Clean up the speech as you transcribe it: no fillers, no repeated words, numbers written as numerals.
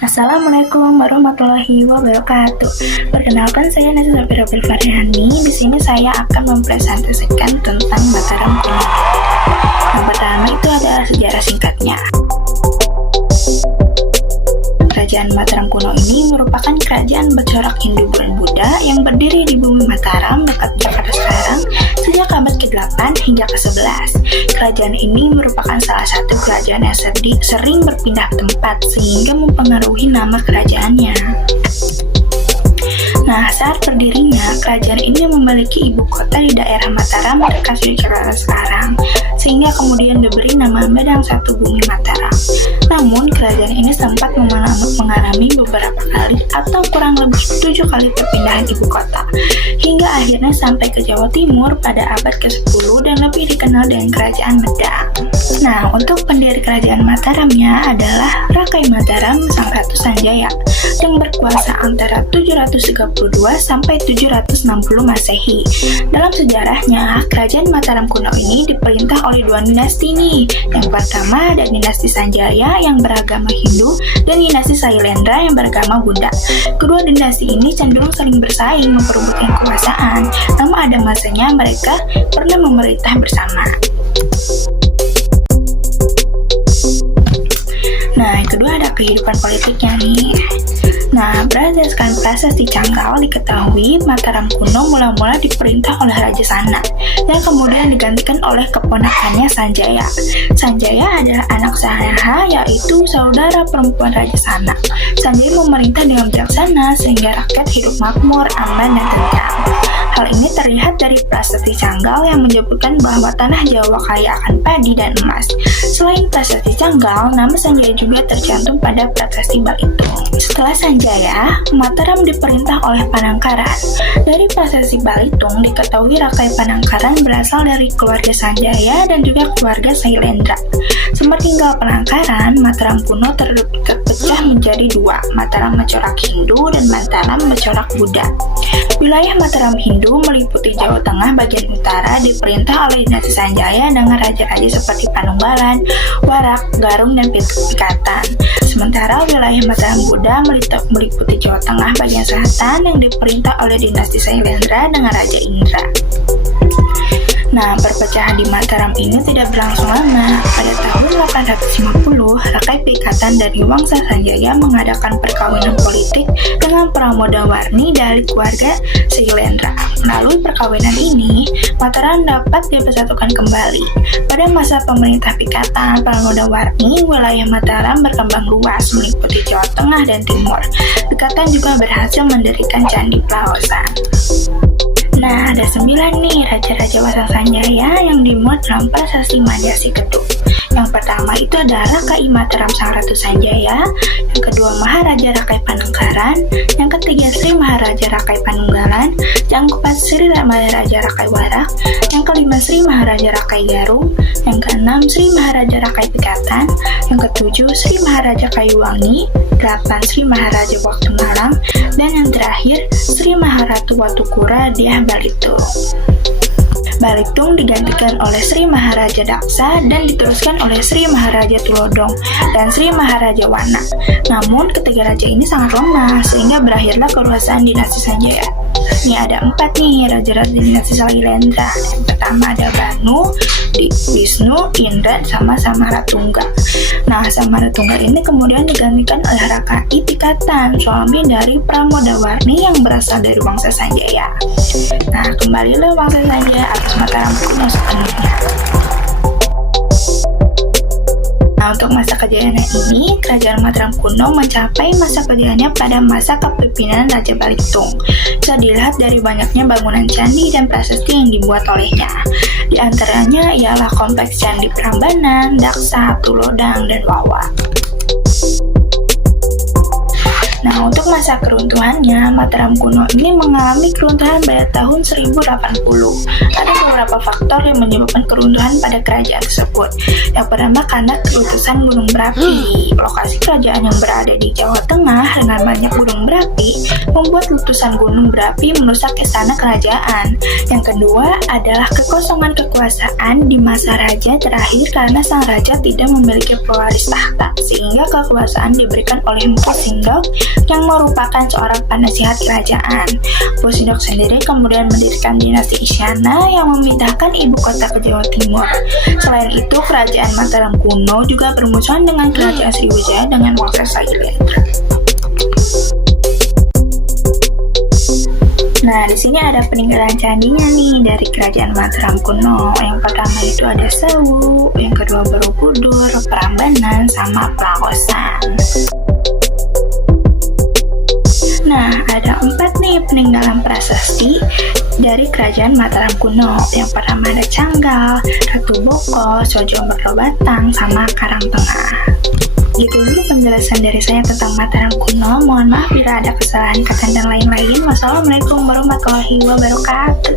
Assalamualaikum warahmatullahi wabarakatuh. Perkenalkan, saya Nasi Safira Farihani. Di sini saya akan mempresentasikan tentang Mataram kuno. Yang pertama itu adalah sejarah singkatnya. Kerajaan Mataram kuno ini merupakan kerajaan bercorak Hindu Buddha yang berdiri di bumi Mataram dekat Jakarta sekarang sejak abad ke-8 hingga ke-11. Kerajaan ini merupakan salah satu kerajaan yang sering berpindah tempat sehingga mempengaruhi nama kerajaannya. Nah, saat berdirinya, kerajaan ini memiliki ibu kota di daerah Mataram dekat Jakarta sekarang, sehingga kemudian diberi nama Medang Satu Bumi Mataram. Namun, kerajaan ini sempat mengalami beberapa kali atau kurang lebih 7 kali perpindahan ibu kota, hingga akhirnya sampai ke Jawa Timur pada abad ke-10 dan lebih dikenal dengan Kerajaan Medang. Nah, untuk pendiri kerajaan Mataramnya adalah Rakai Mataram Sang Ratu Sanjaya yang berkuasa antara 732 sampai 760 Masehi. Dalam sejarahnya, kerajaan Mataram kuno ini diperintah oleh 2 dinasti nih. Yang pertama ada dinasti Sanjaya yang beragama Hindu dan dinasti Sailendra yang beragama Buddha. Kedua dinasti ini cenderung saling bersaing memperebutkan kekuasaan, namun ada masanya mereka pernah memerintah bersama. Nah, yang kedua ada kehidupan politiknya nih. Nah, berdasarkan prasasti Canggal diketahui Mataram kuno mula-mula diperintah oleh Raja Sana dan kemudian digantikan oleh keponakannya Sanjaya. Sanjaya adalah anak Saha, yaitu saudara perempuan Raja Sana. Sanjaya memerintah dengan bijaksana sehingga rakyat hidup makmur, aman, dan tentram. Hal ini terlihat dari prasasti Canggal yang menyebutkan bahwa tanah Jawa kaya akan padi dan emas. Selain prasasti Canggal, nama Sanjaya juga tercantum pada prasasti Balitung. Setelah Sanjaya, Mataram diperintah oleh Panangkaran. Dari prasasti Balitung diketahui Rakai Panangkaran berasal dari keluarga Sanjaya dan juga keluarga Sailendra. Sepertinggal Panangkaran, Mataram kuno terpecah menjadi 2, Mataram bercorak Hindu dan Mataram bercorak Buddha. Wilayah Mataram Hindu meliputi Jawa Tengah bagian utara diperintah oleh dinasti Sanjaya dengan raja-raja seperti Panunggalan, Warak, Garung, dan Pikatan. Sementara wilayah Mataram Buddha meliputi Jawa Tengah bagian selatan yang diperintah oleh dinasti Sailendra dengan Raja Indra. Nah, perpecahan di Mataram ini tidak berlangsung lama. Pada tahun 850, Rakai Pikatan dari Wangsa Sanjaya mengadakan perkawinan politik dengan Pramodawarni dari keluarga Sailendra. Melalui perkawinan ini, Mataram dapat dipersatukan kembali. Pada masa pemerintah Pikatan Pramodawarni, wilayah Mataram berkembang luas meliputi Jawa Tengah dan Timur. Pikatan juga berhasil mendirikan Candi Plaosan. Nah, ada 9 nih raja-raja Wangsa Sanjaya yang dimuat dalam prasasti Mandasi Kedung. Yang pertama itu adalah Rakai Mataram Sang Ratu Sanjaya, yang kedua Maharaja Rakai Panangkaran, yang ketiga Sri Maharaja Rakai Panunggalan, yang keempat Sri Maharaja Rakai Warak, yang kelima Sri Maharaja Rakai Garung, yang keenam Sri Maharaja Rakai Pikatan, yang ketujuh Sri Maharaja Kayuwangi, 8 Sri Maharaja Waktu Malam, dan yang terakhir Sri Maharatu Watukura Diah Balitung. Balitung digantikan oleh Sri Maharaja Daksa dan diteruskan oleh Sri Maharaja Tulodong dan Sri Maharaja Wana. Namun ketiga raja ini sangat lemah sehingga berakhirlah kekuasaan dinasti Sanjaya. Ini ada 4 nih raja-raja dinasti Sailendra. Yang pertama ada Banu, Wisnu, Indra, sama Samaratungga. Nah, Samaratungga ini kemudian digantikan oleh Rakai Pikatan, suami dari Pramodawarni yang berasal dari Wangsa Sanjaya. Nah, kembalilah Wangsa Sanjaya atas Mataram kuno sepenuhnya. Nah, untuk masa kejayaannya ini, kerajaan Mataram kuno mencapai masa kejayaannya pada masa kepemimpinan Raja Balitung. Bisa dilihat dari banyaknya bangunan candi dan prasasti yang dibuat olehnya. Di antaranya ialah kompleks Candi Prambanan, Daksa, Tulodang, dan Wawa. Nah, untuk masa keruntuhannya, Mataram kuno ini mengalami keruntuhan pada tahun 1080. Ada beberapa faktor yang menyebabkan keruntuhan pada kerajaan tersebut. Yang pertama karena letusan gunung berapi. Lokasi kerajaan yang berada di Jawa Tengah dengan banyak gunung berapi membuat letusan gunung berapi merusak istana kerajaan. Yang kedua adalah kekosongan kekuasaan di masa raja terakhir karena sang raja tidak memiliki pewaris tahta, sehingga kekuasaan diberikan oleh Mpu Sindok yang merupakan seorang penasihat kerajaan. Mpu Sindok sendiri kemudian mendirikan dinasti Isyana yang memindahkan ibu kota ke Jawa Timur. Selain itu, kerajaan Mataram kuno juga bermusuhan dengan kerajaan Sriwijaya dengan Wangsa Sailendra. Nah, di sini ada peninggalan candinya nih dari kerajaan Mataram kuno. Yang pertama itu ada Sewu, yang kedua Borobudur, Prambanan, sama Pelausan. Nah, ada 4 nih peninggalan prasasti dari kerajaan Mataram kuno. Yang pertama ada Canggal, Ratu Boko, Sojo Mertobatang, sama Karangtengah. Gitu dulu penjelasan dari saya tentang Mataram kuno. Mohon maaf bila ada kesalahan kata dan lain-lain. Wassalamualaikum warahmatullahi wabarakatuh.